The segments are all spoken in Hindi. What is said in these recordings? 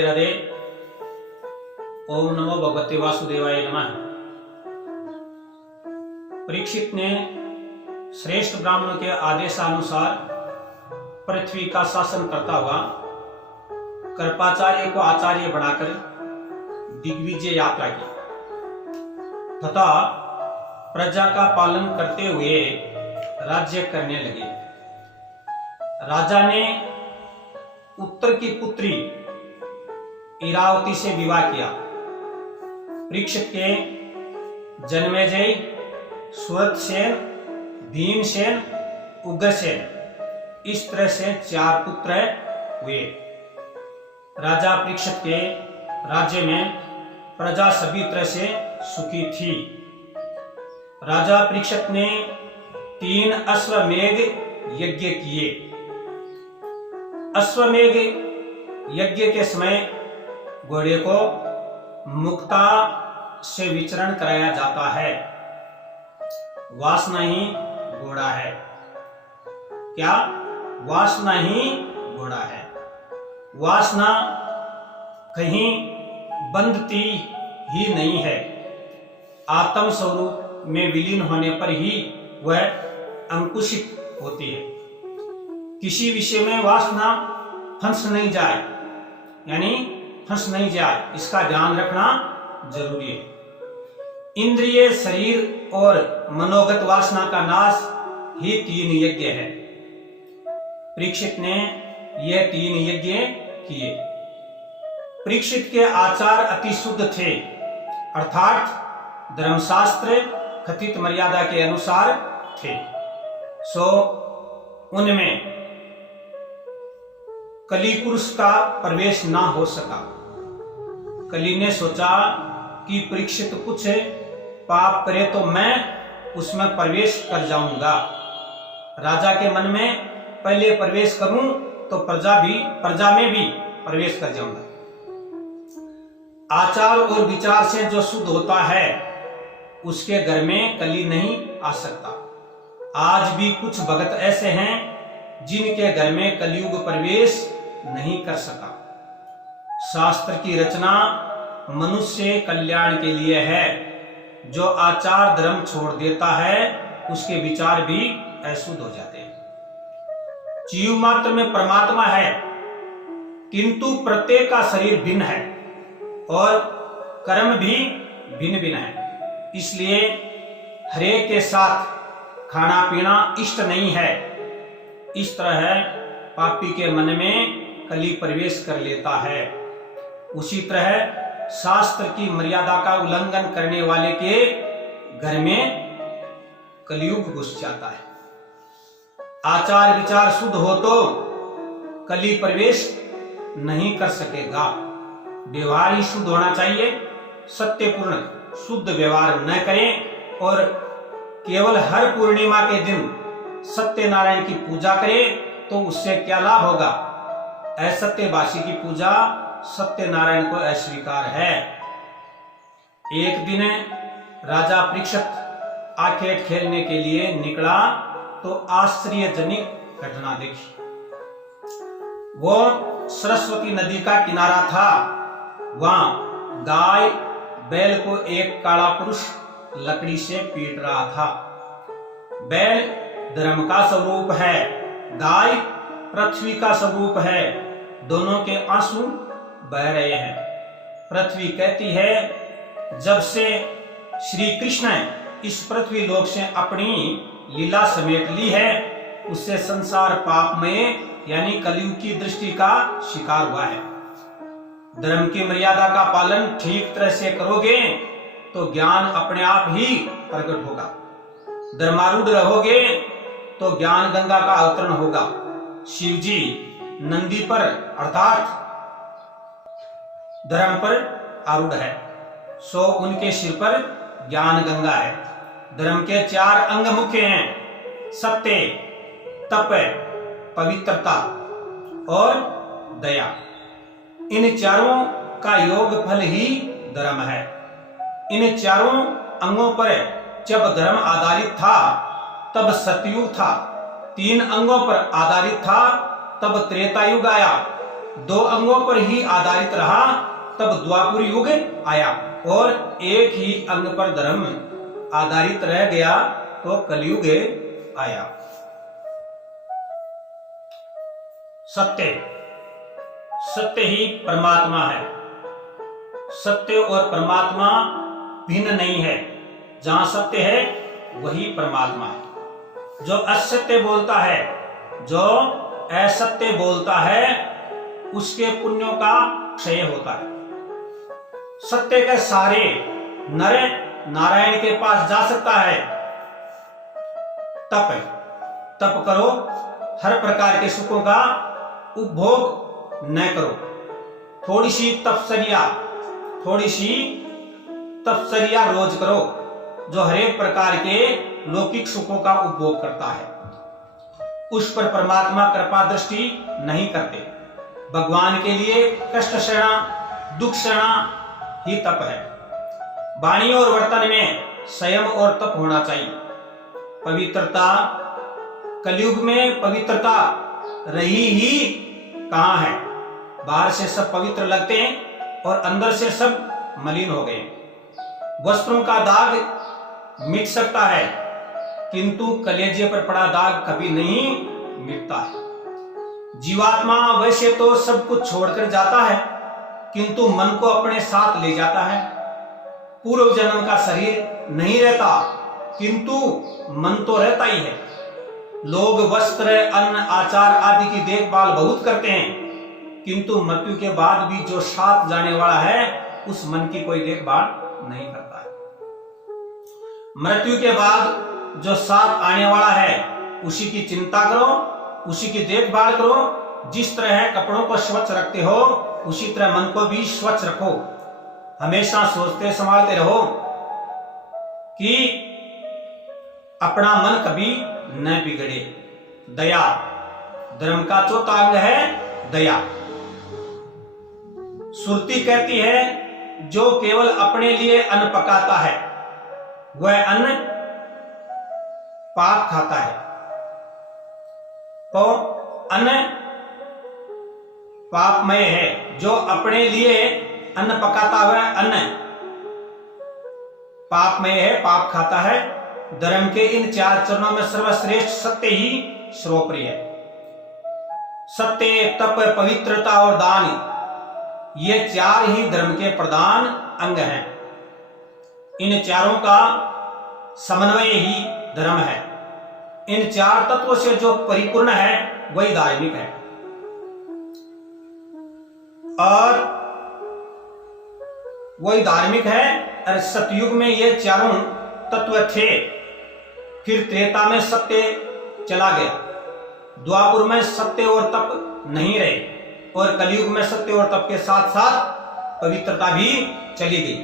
राधे राधे। ओम नमो भगवते वासुदेवाय नमः। परीक्षित ने श्रेष्ठ ब्राह्मणों के आदेशानुसार पृथ्वी का शासन करता हुआ कृपाचार्य को आचार्य बनाकर दिग्विजय यात्रा की तथा प्रजा का पालन करते हुए राज्य करने लगे। राजा ने उत्तर की पुत्री इरावती से विवाह किया। परीक्षित के जन्मेजय, सुरथसेन, भीमसेन, उग्रसेन, इस तरह से 4 पुत्र हुए। राजा परीक्षित के राज्य में प्रजा सभी तरह से सुखी थी। राजा परीक्षित ने 3 अश्वमेध यज्ञ किए। अश्वमेध यज्ञ के समय घोड़े को मुक्ता से विचरण कराया जाता है। वासना ही घोड़ा है। क्या? वासना ही घोड़ा है। वासना कहीं बंधती ही नहीं है। आत्म स्वरूप में विलीन होने पर ही वह अंकुशित होती है। किसी विषय में वासना फंस नहीं जाए, यानी फंस नहीं जाए, इसका ध्यान रखना जरूरी है। इंद्रिय, शरीर और मनोगत वासना का नाश ही 3 यज्ञ है। परीक्षित ने यह 3 यज्ञ किए। परीक्षित के आचार अति शुद्ध थे, अर्थात धर्मशास्त्र कथित मर्यादा के अनुसार थे। सो उनमें कली पुरुष का प्रवेश ना हो सका। कली ने सोचा कि परीक्षित कुछ पाप करे तो मैं उसमें प्रवेश कर जाऊंगा। राजा के मन में पहले प्रवेश करूं तो प्रजा में भी प्रवेश कर जाऊंगा। आचार और विचार से जो शुद्ध होता है उसके घर में कली नहीं आ सकता। आज भी कुछ भगत ऐसे हैं जिनके घर में कलयुग प्रवेश नहीं कर सका। शास्त्र की रचना मनुष्य कल्याण के लिए है। जो आचार धर्म छोड़ देता है उसके विचार भी अशुद्ध हो जाते हैं। जीव मात्र में परमात्मा है, किंतु प्रत्येक का शरीर भिन्न है और कर्म भी भिन्न भिन्न है। इसलिए हरेक के साथ खाना पीना इष्ट नहीं है। इस तरह पापी के मन में कली प्रवेश कर लेता है। उसी तरह शास्त्र की मर्यादा का उल्लंघन करने वाले के घर में कलयुग घुस जाता है। आचार विचार शुद्ध हो तो कली प्रवेश नहीं कर सकेगा। व्यवहार ही शुद्ध होना चाहिए। सत्यपूर्ण शुद्ध व्यवहार न करें और केवल हर पूर्णिमा के दिन सत्यनारायण की पूजा करें तो उससे क्या लाभ होगा? असत्यवासी की पूजा सत्यनारायण को अस्वीकार है। एक दिन राजा परीक्षित आखेट खेलने के लिए निकला तो आश्चर्यजनक घटना देखी। वो सरस्वती नदी का किनारा था। वहां गाय बैल को एक काला पुरुष लकड़ी से पीट रहा था। बैल धर्म का स्वरूप है, गाय पृथ्वी का स्वरूप है। दोनों के आंसू बह रहे हैं। पृथ्वी कहती है, जब से श्री कृष्ण इस पृथ्वी लोक से अपनी लीला समेट ली है उससे संसार पाप में यानी कलयुग की दृष्टि का शिकार हुआ है। धर्म की मर्यादा का पालन ठीक तरह से करोगे तो ज्ञान अपने आप ही प्रकट होगा। धर्मारूढ़ रहोगे तो ज्ञान गंगा का अवतरण होगा। शिव जी नंदी पर अर्थात धर्म पर आरूढ़ है, सो उनके सिर पर ज्ञान गंगा है। धर्म के 4 अंग मुख्य हैं, सत्य, तप, पवित्रता और दया। इन चारों का योग फल ही धर्म है। इन चारों अंगों पर जब धर्म आधारित था तब सतयुग था। 3 अंगों पर आधारित था तब त्रेता युग आया दो अंगों पर ही आधारित रहा तब द्वापर युग आया, और एक ही अंग पर धर्म आधारित रह गया तो कलयुग आया। सत्य, सत्य ही परमात्मा है। सत्य और परमात्मा भिन्न नहीं है। जहां सत्य है वही परमात्मा है। जो असत्य बोलता है, जो असत्य बोलता है, उसके पुण्यों का क्षय होता है। सत्य के सारे नर नारायण के पास जा सकता है। तप करो, हर प्रकार के सुखों का उपभोग न करो। थोड़ी सी तपस्या रोज करो, जो हरेक प्रकार के लौकिक सुखों का उपभोग करता है, उस पर परमात्मा कृपा दृष्टि नहीं करते। भगवान के लिए कष्ट सहना, दुख सहना ही तप है। वाणी और वर्तन में संयम और तप होना चाहिए। पवित्रता, कलयुग में पवित्रता रही ही कहां है। बाहर से सब पवित्र लगते हैं और अंदर से सब मलिन हो गए। वस्त्रों का दाग मिट सकता है, किंतु कलेजे पर पड़ा दाग कभी नहीं मिटता है। जीवात्मा वैसे तो सब कुछ छोड़कर जाता है, किंतु मन को अपने साथ ले जाता है। पूर्व जन्म का शरीर नहीं रहता, किंतु मन तो रहता ही है। लोग वस्त्र, अन्न, आचार आदि की देखभाल बहुत करते हैं, किंतु मृत्यु के बाद भी जो साथ जाने वाला है, उस मन की कोई देखभाल नहीं करता है। मृत्यु के बाद जो साथ आने वाला है, उसी की चिंता करो, उसी की देखभाल करो। जिस तरह कपड़ों को स्वच्छ रखते हो, उसी तरह मन को भी स्वच्छ रखो। हमेशा सोचते संभालते रहो कि अपना मन कभी न बिगड़े। दया, धर्म का चौथा अंग है दया। श्रुति कहती है, जो केवल अपने लिए अन्न पकाता है, वह अन्न पाप खाता है। तो अन्न पापमय है। जो अपने लिए अन्न पकाता हुआ अन्न पापमय है, पाप खाता है। धर्म के इन चार चरणों में सर्वश्रेष्ठ सत्य ही सर्वोपरि है। सत्य, तप, पवित्रता और दान, ये चार ही धर्म के प्रधान अंग हैं। इन चारों का समन्वय ही धर्म है। इन चार तत्वों से जो परिपूर्ण है वही धार्मिक है। और वही धार्मिक है। और सतयुग में ये चारों तत्व थे, फिर त्रेता में सत्य चला गया, द्वापर में सत्य और तप नहीं रहे, और कलयुग में सत्य और तप के साथ साथ पवित्रता भी चली गई।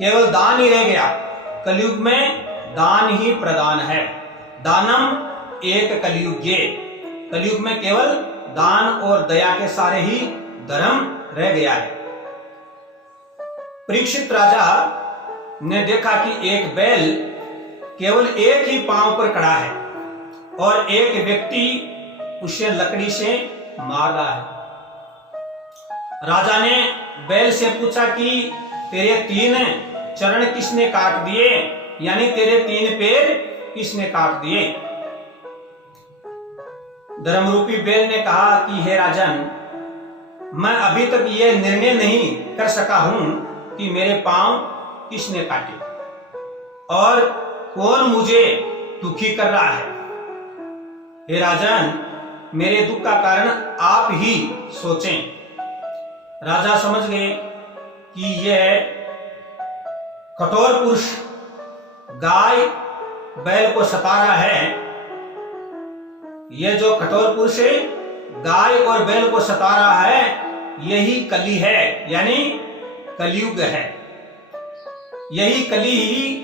केवल दान ही रह गया। कलयुग में दान ही प्रदान है। दानम एक कलयुग्ये। कलयुग में केवल दान और दया के सारे ही धर्म रह गया है। परीक्षित राजा ने देखा कि एक बैल केवल एक ही पांव पर खड़ा है और एक व्यक्ति उसे लकड़ी से मार रहा है। राजा ने बैल से पूछा कि तेरे 3 चरण किसने काट दिए, यानी तेरे 3 पैर किसने काट दिए। धर्मरूपी बैल ने कहा कि हे राजन, मैं अभी तक यह निर्णय नहीं कर सका हूं कि मेरे पांव किसने काटे और कौन मुझे दुखी कर रहा है। हे राजन, मेरे दुख का कारण आप ही सोचें। राजा समझ गए कि यह कठोर पुरुष गाय बैल को सता रहा है। यह जो कठोर पुरुष है गाय और बैल को सता रहा है, यही कली है, यानी कलयुग है। यही कली ही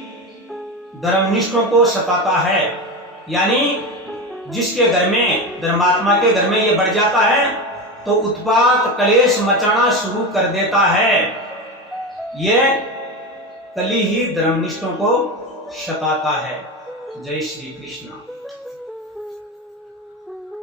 धर्मनिष्ठों को सताता है, यानी जिसके घर में, धर्मात्मा के घर में ये बढ़ जाता है तो उत्पात कलेश मचाना शुरू कर देता है। यह कली ही धर्मनिष्ठों को सताता है। जय श्री कृष्ण।